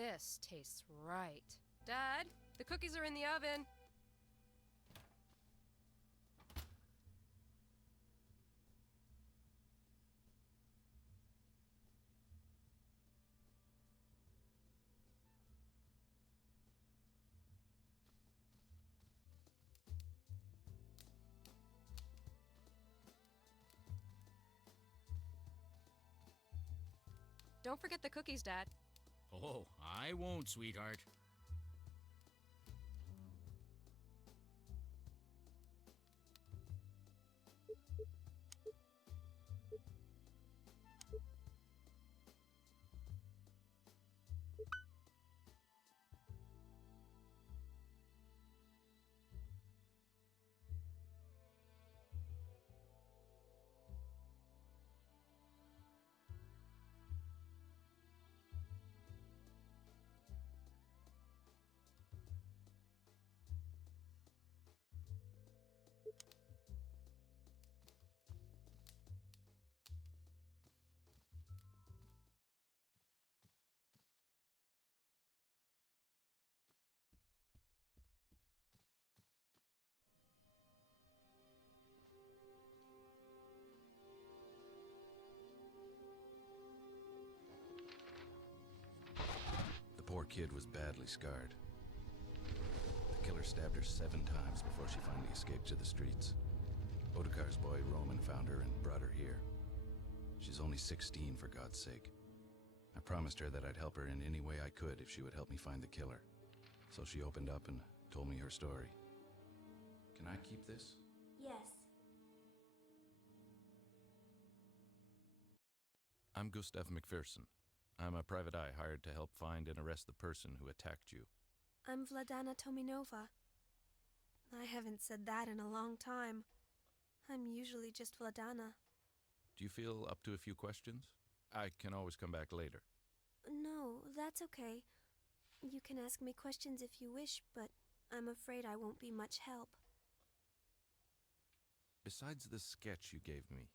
This tastes right. Dad, the cookies are in the oven. Don't forget the cookies, Dad. Oh, I won't, sweetheart. The poor kid was badly scarred. The killer stabbed her 7 times before she finally escaped to the streets. Otakar's boy Roman found her and brought her here. She's only 16, for God's sake. I promised her that I'd help her in any way I could if she would help me find the killer. So she opened up and told me her story. Can I keep this? Yes. I'm Gustav McPherson. I'm a private eye hired to help find and arrest the person who attacked you. I'm Vladana Tominova. I haven't said that in a long time. I'm usually just Vladana. Do you feel up to a few questions? I can always come back later. No, that's okay. You can ask me questions if you wish, but I'm afraid I won't be much help. Besides the sketch you gave me,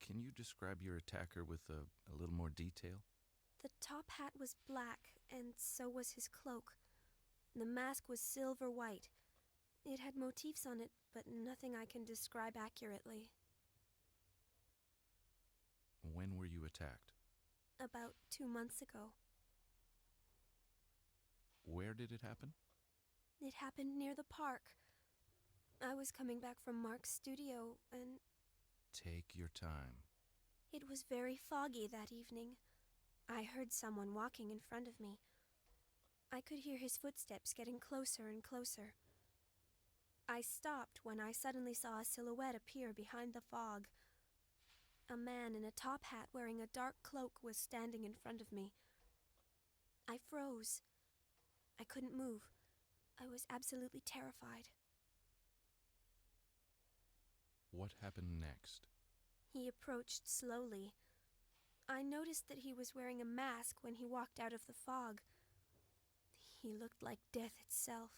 can you describe your attacker with a little more detail? The top hat was black, and so was his cloak. The mask was silver white. It had motifs on it, but nothing I can describe accurately. When were you attacked? About 2 months ago. Where did it happen? It happened near the park. I was coming back from Mark's studio, and Take your time. it was very foggy that evening. I heard someone walking in front of me. I could hear his footsteps getting closer and closer. I stopped when I suddenly saw a silhouette appear behind the fog. A man in a top hat wearing a dark cloak was standing in front of me. I froze. I couldn't move. I was absolutely terrified. What happened next? He approached slowly. I noticed that he was wearing a mask when he walked out of the fog. He looked like death itself.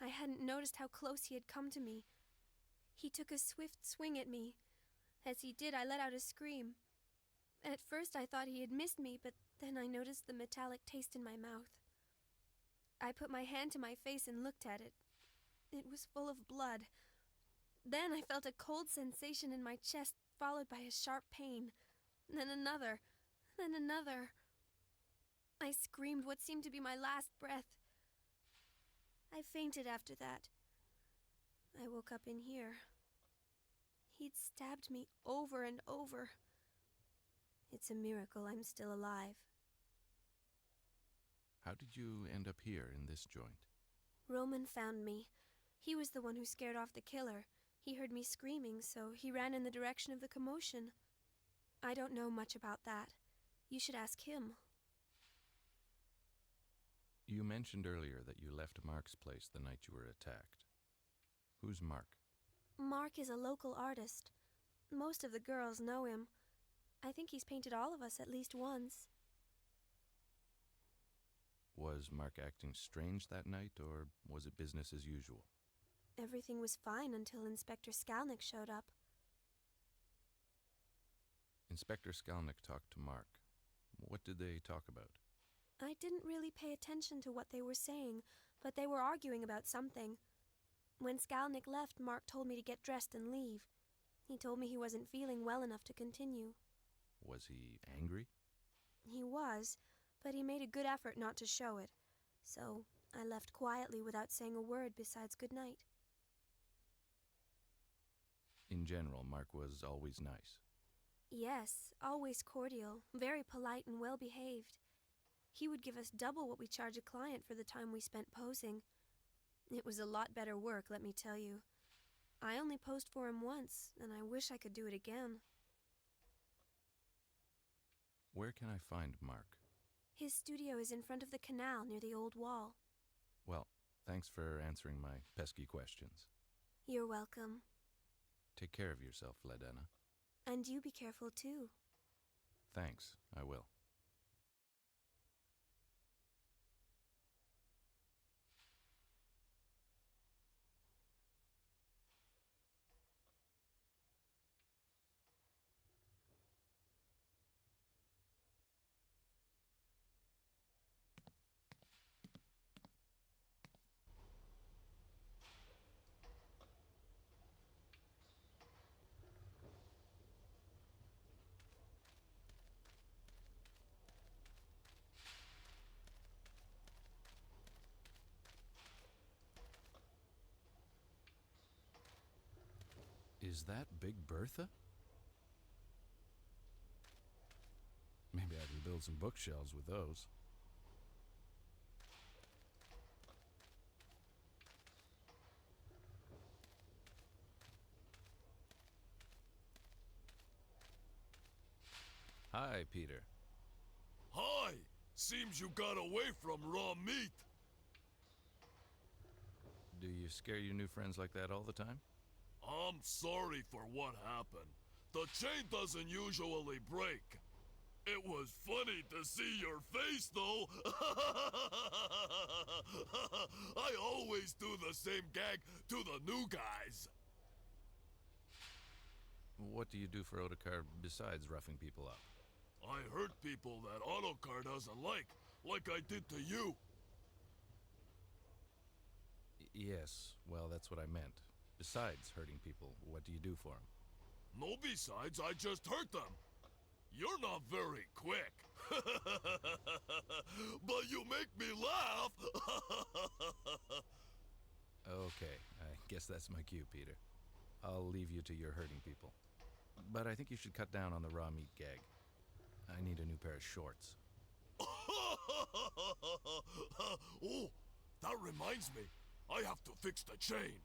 I hadn't noticed how close he had come to me. He took a swift swing at me. As he did, I let out a scream. At first I thought he had missed me, but then I noticed the metallic taste in my mouth. I put my hand to my face and looked at it. It was full of blood. Then I felt a cold sensation in my chest, followed by a sharp pain. Then another. Then another. I screamed what seemed to be my last breath. I fainted after that. I woke up in here. He'd stabbed me over and over. It's a miracle I'm still alive. How did you end up here in this joint? Roman found me. He was the one who scared off the killer. He heard me screaming, so he ran in the direction of the commotion. I don't know much about that. You should ask him. You mentioned earlier that you left Mark's place the night you were attacked. Who's Mark? Mark is a local artist. Most of the girls know him. I think he's painted all of us at least once. Was Mark acting strange that night, or was it business as usual? Everything was fine until Inspector Skalnick showed up. Inspector Skalnick talked to Mark. What did they talk about? I didn't really pay attention to what they were saying, but they were arguing about something. When Skalnick left, Mark told me to get dressed and leave. He told me he wasn't feeling well enough to continue. Was he angry? He was, but he made a good effort not to show it. So I left quietly without saying a word besides good night. In general, Mark was always nice. Yes, always cordial, very polite and well behaved. He would give us double what we charge a client for the time we spent posing. It was a lot better work, let me tell you. I only posed for him once, and I wish I could do it again. Where can I find Mark? His studio is in front of the canal near the old wall. Well, thanks for answering my pesky questions. You're welcome. Take care of yourself, Ledena. And you be careful too. Thanks, I will. Is that Big Bertha? Maybe I can build some bookshelves with those. Hi, Peter. Hi! Seems you got away from raw meat. Do you scare your new friends like that all the time? I'm sorry for what happened. The chain doesn't usually break. It was funny to see your face, though. I always do the same gag to the new guys. What do you do for Otakar besides roughing people up? I hurt people that Autocar doesn't like I did to you. Yes, well, that's what I meant. Besides hurting people, what do you do for them? No besides, I just hurt them. You're not very quick. But you make me laugh. Okay, I guess that's my cue, Peter. I'll leave you to your hurting people. But I think you should cut down on the raw meat gag. I need a new pair of shorts. Oh, that reminds me. I have to fix the chain.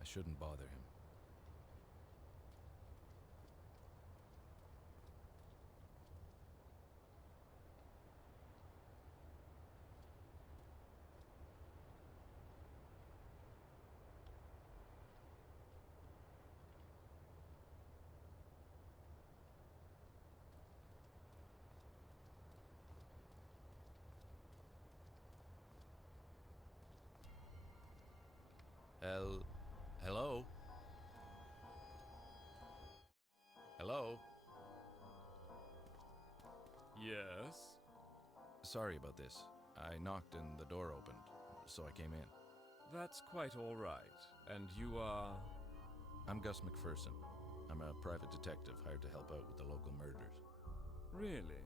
I shouldn't bother him. Hello? Hello? Yes? Sorry about this. I knocked and the door opened, so I came in. That's quite all right. And you are... I'm Gus McPherson. I'm a private detective hired to help out with the local murders. Really?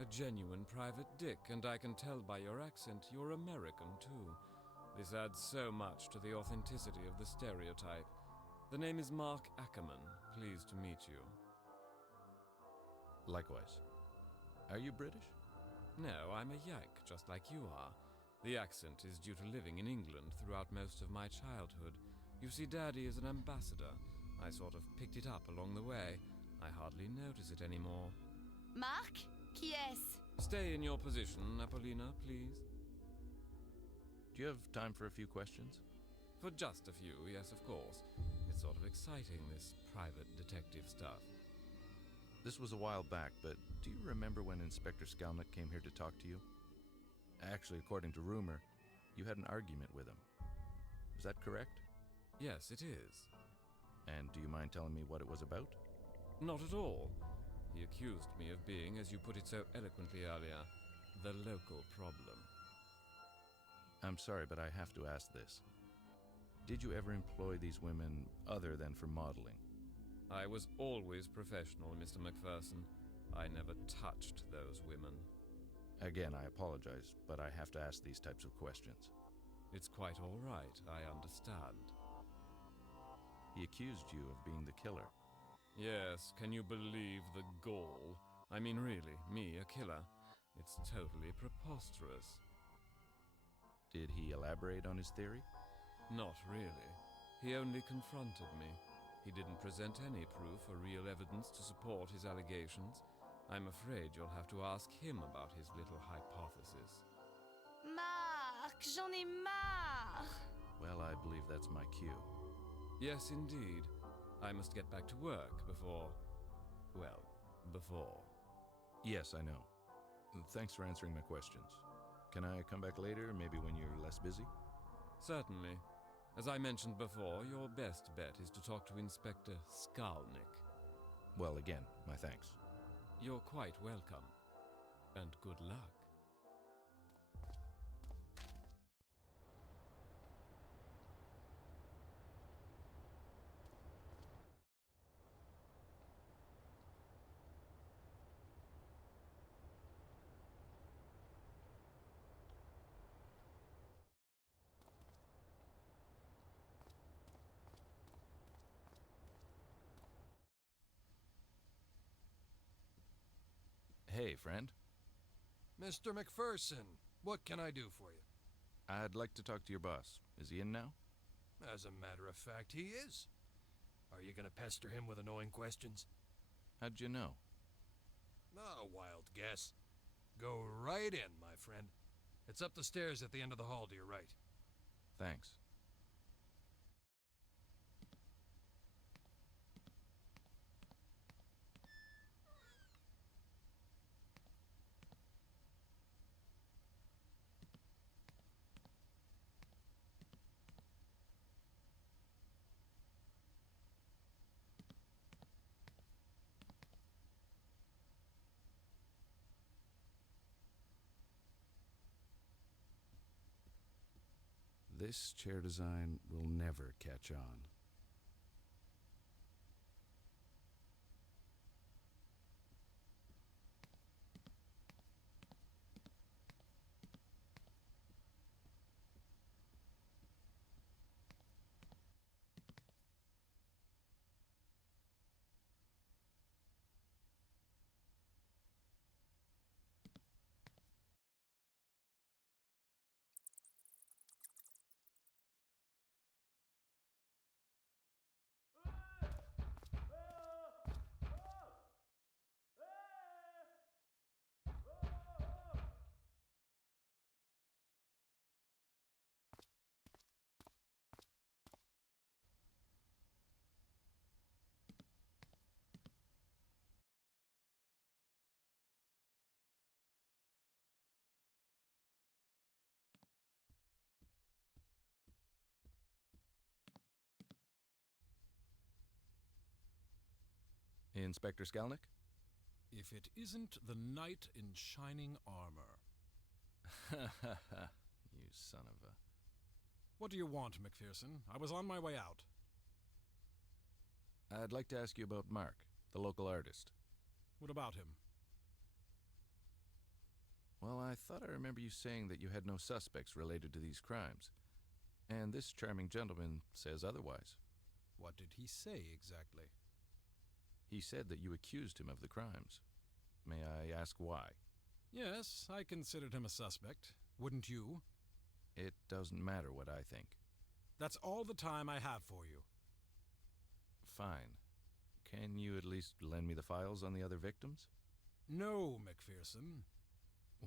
A genuine private dick, and I can tell by your accent you're American, too. This adds so much to the authenticity of the stereotype. The name is Mark Ackerman. Pleased to meet you. Likewise. Are you British? No, I'm a Yank, just like you are. The accent is due to living in England throughout most of my childhood. You see, Daddy is an ambassador. I sort of picked it up along the way. I hardly notice it anymore. Mark? Qui est-ce? Stay in your position, Apollina, please. Do you have time for a few questions? For just a few, yes, of course. It's sort of exciting, this private detective stuff. This was a while back, but do you remember when Inspector Skalnick came here to talk to you? Actually, according to rumor, you had an argument with him. Is that correct? Yes, it is. And do you mind telling me what it was about? Not at all. He accused me of being, as you put it so eloquently earlier, the local problem. I'm sorry, but I have to ask this. Did you ever employ these women other than for modeling? I was always professional, Mr. McPherson. I never touched those women. Again, I apologize, but I have to ask these types of questions. It's quite all right, I understand. He accused you of being the killer. Yes, can you believe the gall? I mean, really, me, a killer? It's totally preposterous. Did he elaborate on his theory? Not really. He only confronted me. He didn't present any proof or real evidence to support his allegations. I'm afraid you'll have to ask him about his little hypothesis. Mark, j'en ai marre! Well, I believe that's my cue. Yes, indeed. I must get back to work before... well, before. Yes, I know. Thanks for answering my questions. Can I come back later, maybe when you're less busy? Certainly. As I mentioned before, your best bet is to talk to Inspector Skalnick. Well, again, my thanks. You're quite welcome. And good luck. Hey, friend. Mr. McPherson, what can I do for you? I'd like to talk to your boss. Is he in now? As a matter of fact, he is. Are you gonna pester him with annoying questions? How'd you know? A wild guess. Go right in, my friend. It's up the stairs at the end of the hall to your right. Thanks. This chair design will never catch on. Inspector Skalnick? If it isn't the knight in shining armor. You son of a... What do you want, McPherson? I was on my way out. I'd like to ask you about Mark, the local artist. What about him? Well, I thought I remember you saying that you had no suspects related to these crimes. And this charming gentleman says otherwise. What did he say exactly? He said that you accused him of the crimes. May I ask why? Yes, I considered him a suspect. Wouldn't you? It doesn't matter what I think. That's all the time I have for you. Fine. Can you at least lend me the files on the other victims? No, McPherson.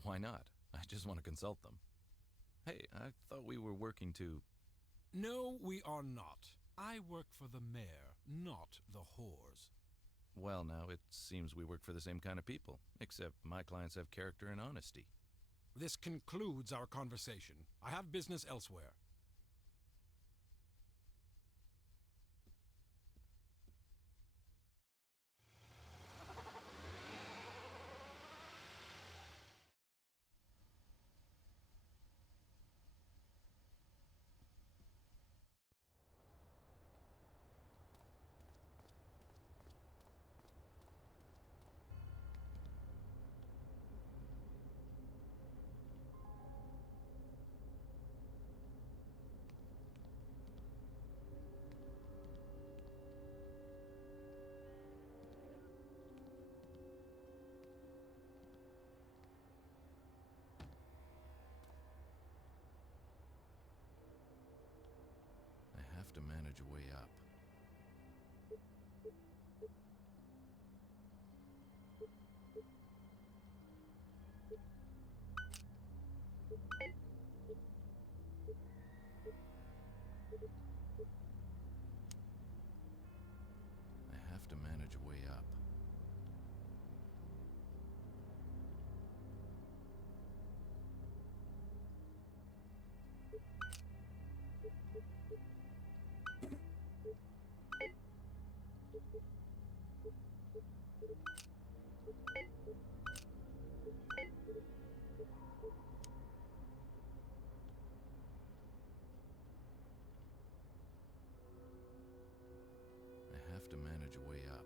Why not? I just want to consult them. Hey, I thought we were working to... No, we are not. I work for the mayor, not the whores. Well, now, it seems we work for the same kind of people, except my clients have character and honesty. This concludes our conversation. I have business elsewhere. I have to manage a way up. I have to manage a way up. I have to manage a way up.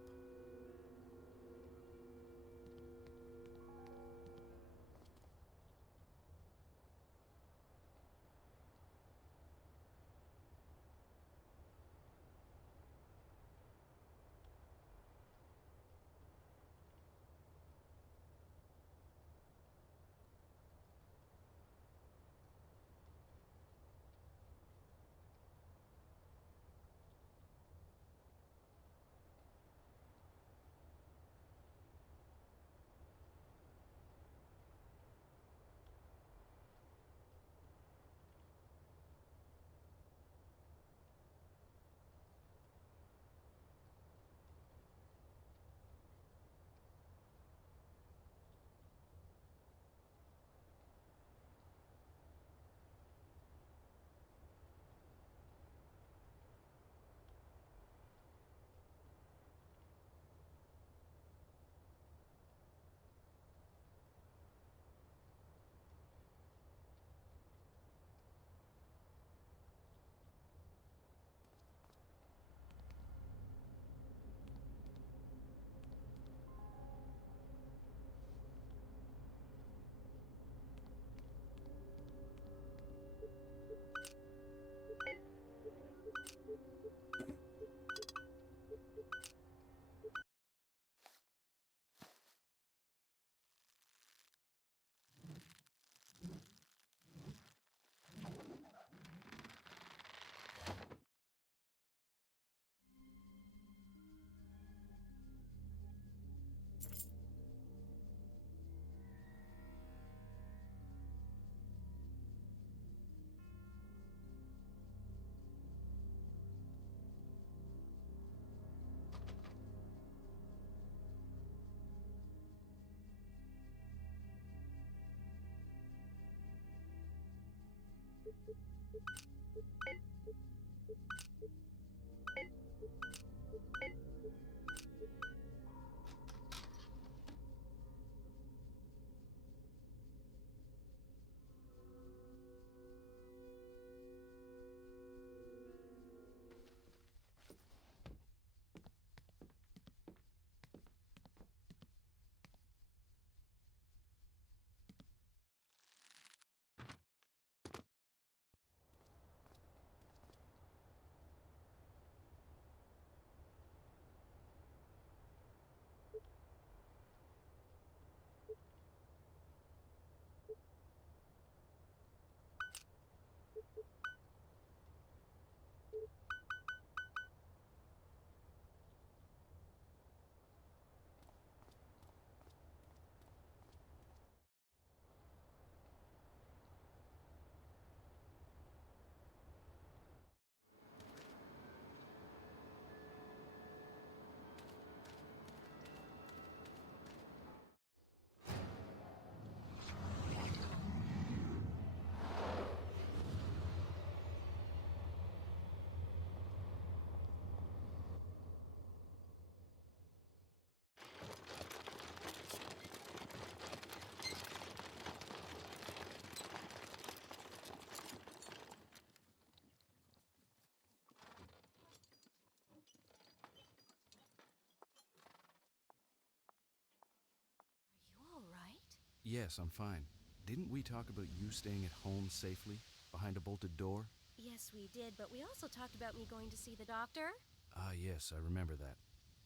Yes, I'm fine. Didn't we talk about you staying at home safely, behind a bolted door? Yes, we did, but we also talked about me going to see the doctor. Ah, yes, I remember that.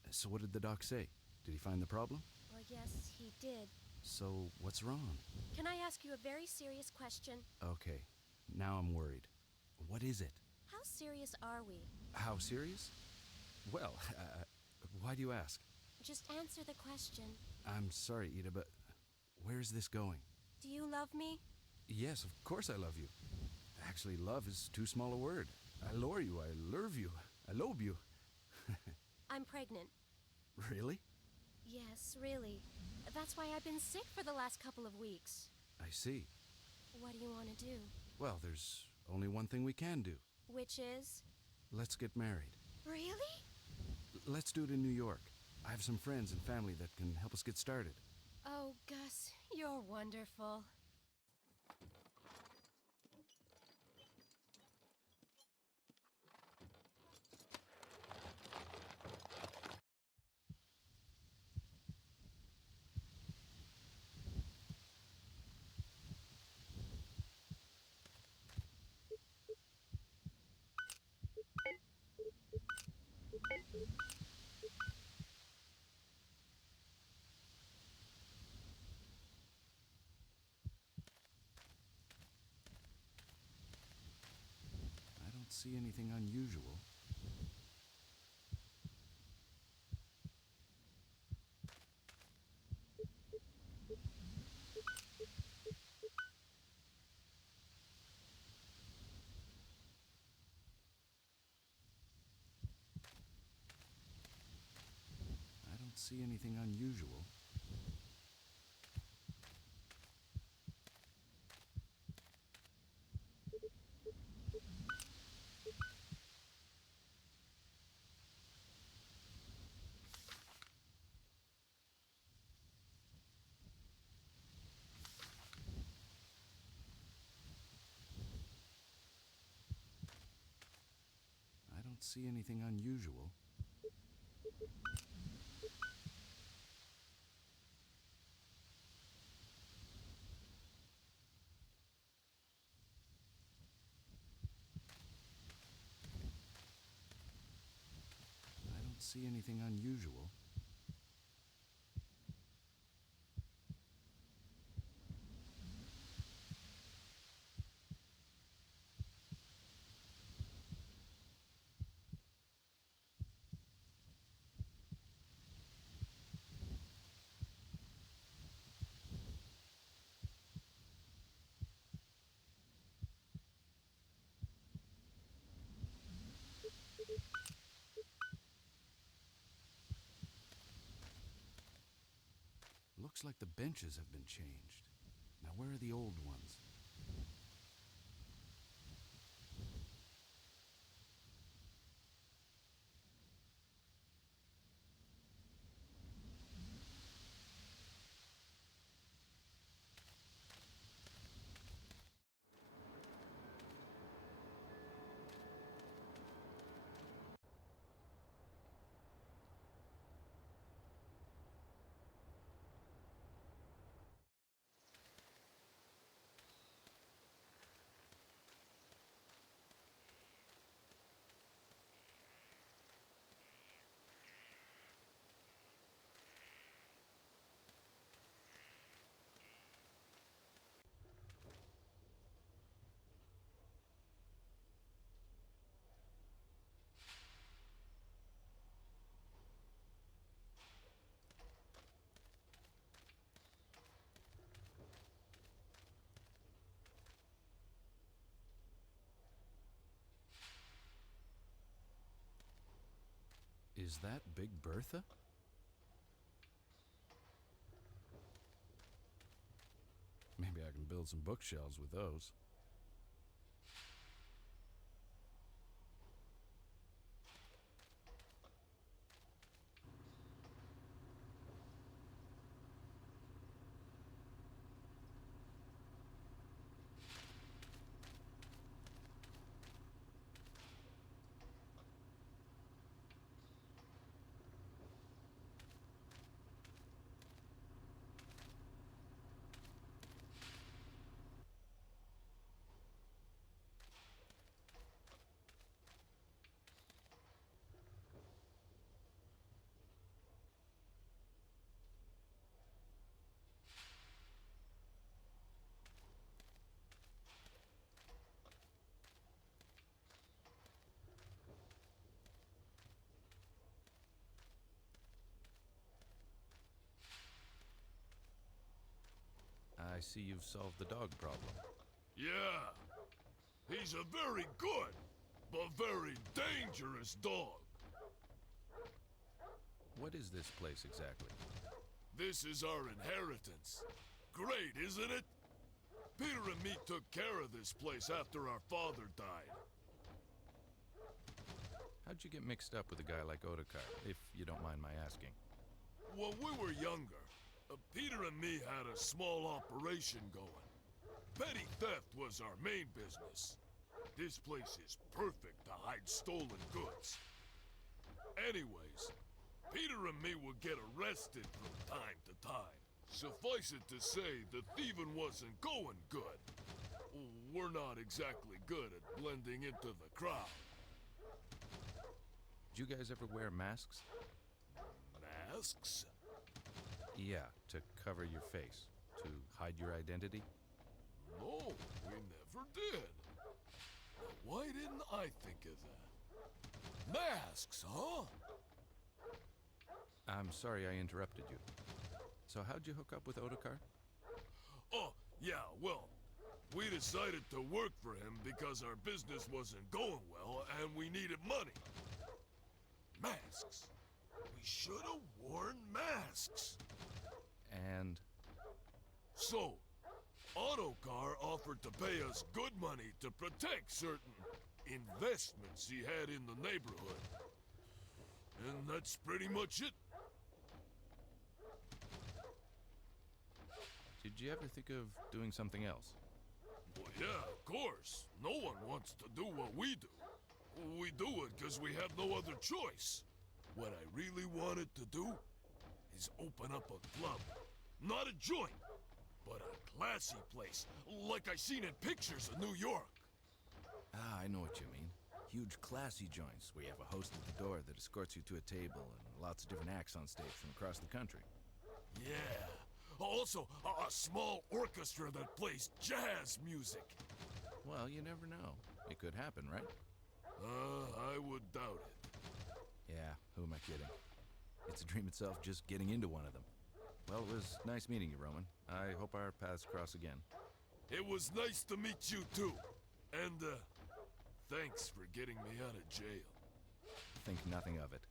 So what did the doc say? Did he find the problem? Well, yes, he did. So, what's wrong? Can I ask you a very serious question? Okay, now I'm worried. What is it? How serious are we? How serious? Well, why do you ask? Just answer the question. I'm sorry, Ida, but where is this going? Do you love me? Yes, of course I love you. Actually, love is too small a word. I lure you, I lurve you, I lobe you. I'm pregnant. Really? Yes, really. That's why I've been sick for the last couple of weeks. I see. What do you want to do? Well, there's only one thing we can do. Which is? Let's get married. Really? Let's do it in New York. I have some friends and family that can help us get started. Oh, Gus, you're wonderful. I don't see anything unusual. I don't see anything unusual. I don't see anything unusual. I don't see anything unusual. Looks like the benches have been changed. Now where are the old ones? Is that Big Bertha? Maybe I can build some bookshelves with those. I see you've solved the dog problem. Yeah. He's a very good, but very dangerous dog. What is this place exactly? This is our inheritance. Great, isn't it? Peter and me took care of this place after our father died. How'd you get mixed up with a guy like Otakar, if you don't mind my asking? When we were younger, Peter and me had a small operation going. Petty theft was our main business. This place is perfect to hide stolen goods. Anyways, Peter and me would get arrested from time to time. Suffice it to say, the thieving wasn't going good. We're not exactly good at blending into the crowd. Did you guys ever wear masks? Masks? Yeah, to cover your face. To hide your identity? No, we never did. Why didn't I think of that? Masks, huh? I'm sorry I interrupted you. So how'd you hook up with Otakar? Oh, yeah, well, we decided to work for him because our business wasn't going well and we needed money. Masks. We should have worn masks. And So, Otakar offered to pay us good money to protect certain investments he had in the neighborhood. And that's pretty much it. did you ever think of doing something else? Well, yeah, of course. No one wants to do what we do. We do it because we have no other choice. What I really wanted to do is open up a club. Not a joint, but a classy place, like I seen in pictures of New York. Ah, I know what you mean. Huge classy joints where you have a host at the door that escorts you to a table and lots of different acts on stage from across the country. Yeah. Also, a small orchestra that plays jazz music. Well, you never know. It could happen, right? I would doubt it. Yeah, who am I kidding? It's a dream itself just getting into one of them. Well, it was nice meeting you, Roman. I hope our paths cross again. It was nice to meet you too. And, thanks for getting me out of jail. Think nothing of it.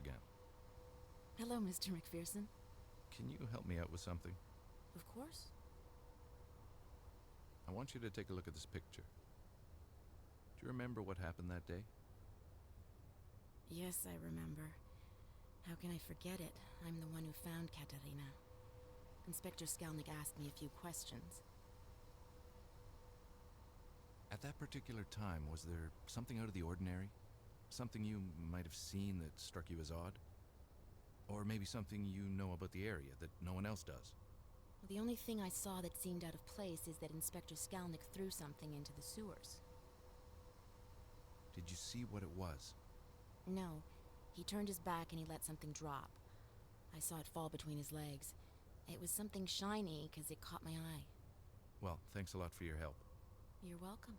again. Hello, Mr. McPherson. Can you help me out with something? Of course. I want you to take a look at this picture. Do you remember what happened that day? Yes, I remember. How can I forget it? I'm the one who found Katerina. Inspector Skalnik asked me a few questions. At that particular time, was there something out of the ordinary? Something you might have seen that struck you as odd? Or maybe something you know about the area that no one else does? Well, the only thing I saw that seemed out of place is that Inspector Skalnik threw something into the sewers. Did you see what it was? No. He turned his back and he let something drop. I saw it fall between his legs. It was something shiny because it caught my eye. Well, thanks a lot for your help. You're welcome.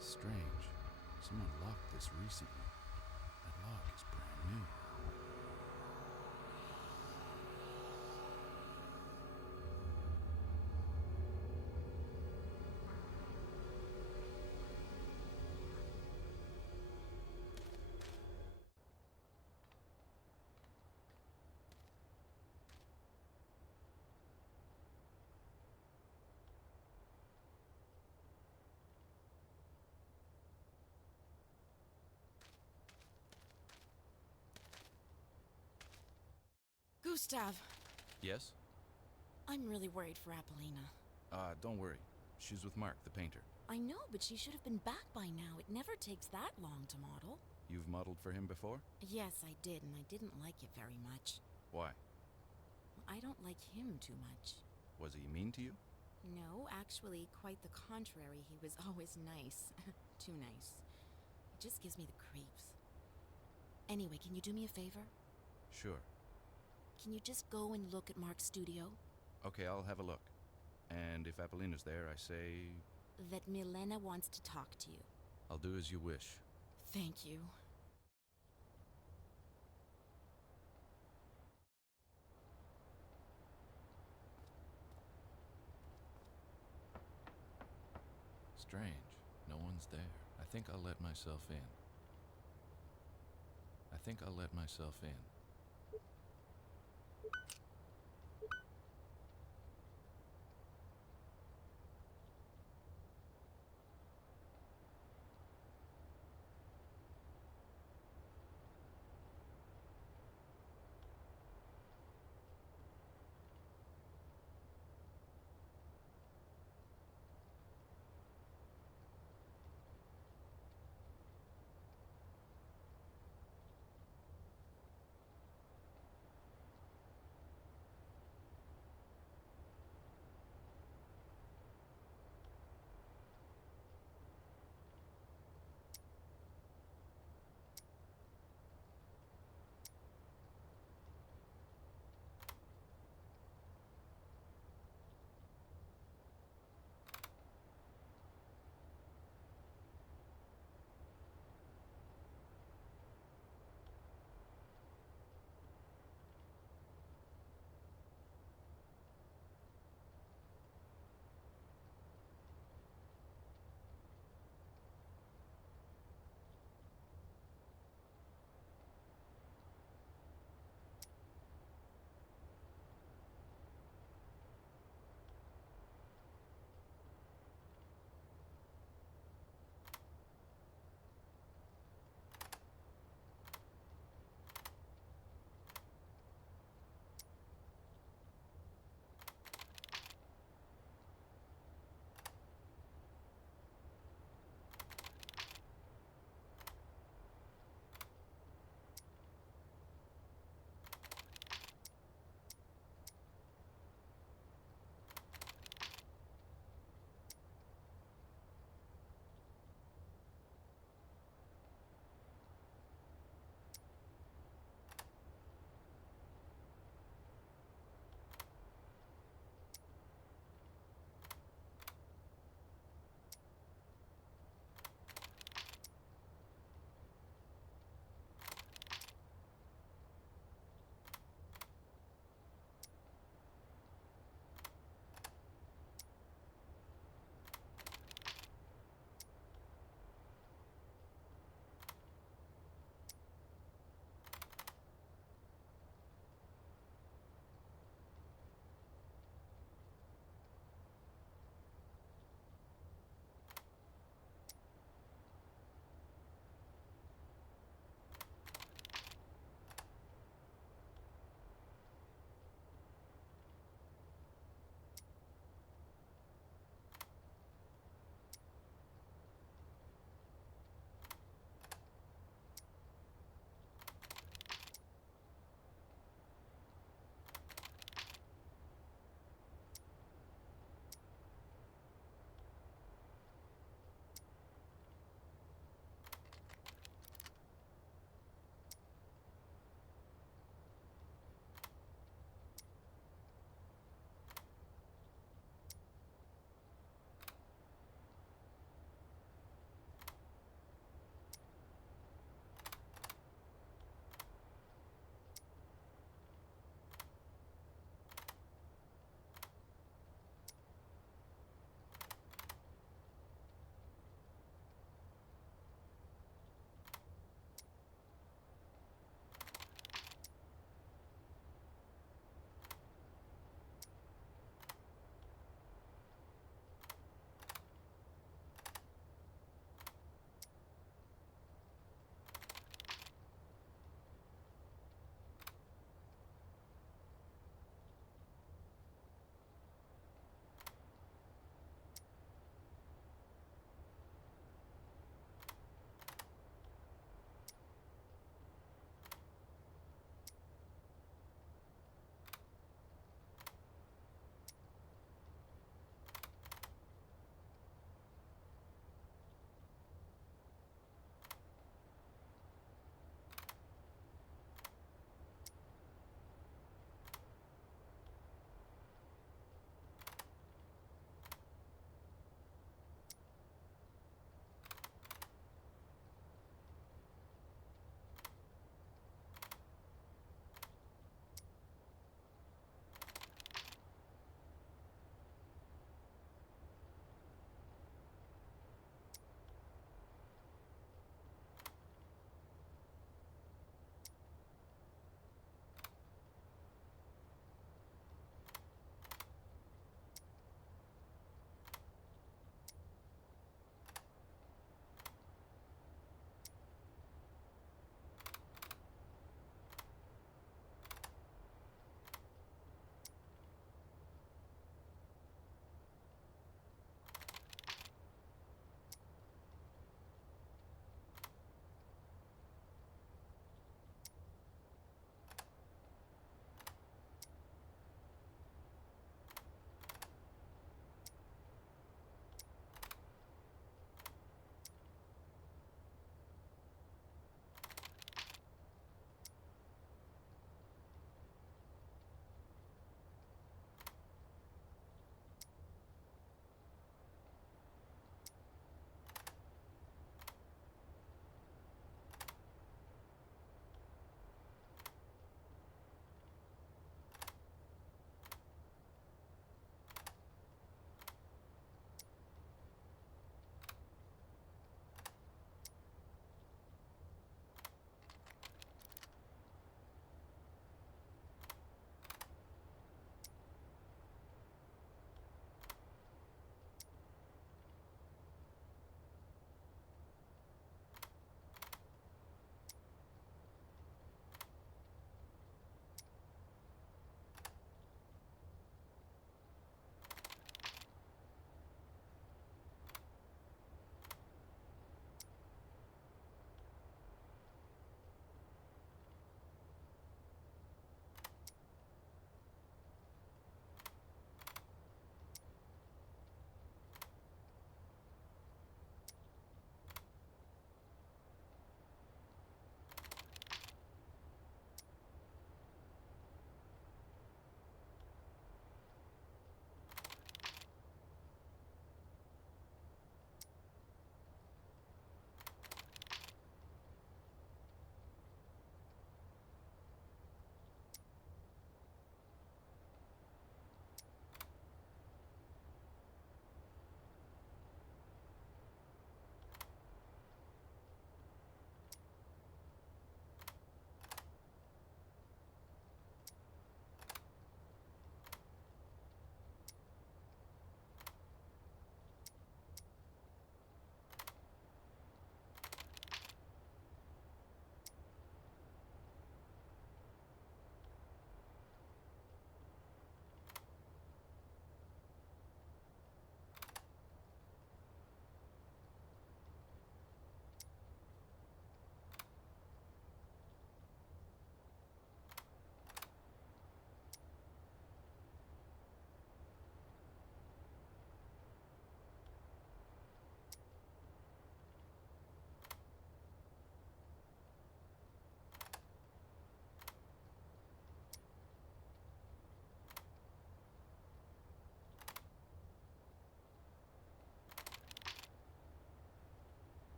Strange. Someone locked this recently. That lock is brand new. Gustav! Yes? I'm really worried for Apollina. Don't worry. She's with Mark, the painter. I know, but she should have been back by now. It never takes that long to model. You've modeled for him before? Yes, I did, and I didn't like it very much. Why? I don't like him too much. Was he mean to you? No, actually, quite the contrary. He was always nice. Too nice. It just gives me the creeps. Anyway, can you do me a favor? Sure. Can you just go and look at Mark's studio? Okay, I'll have a look. And if Apollina's there, I say... That Milena wants to talk to you. I'll do as you wish. Thank you. Strange. No one's there. I think I'll let myself in.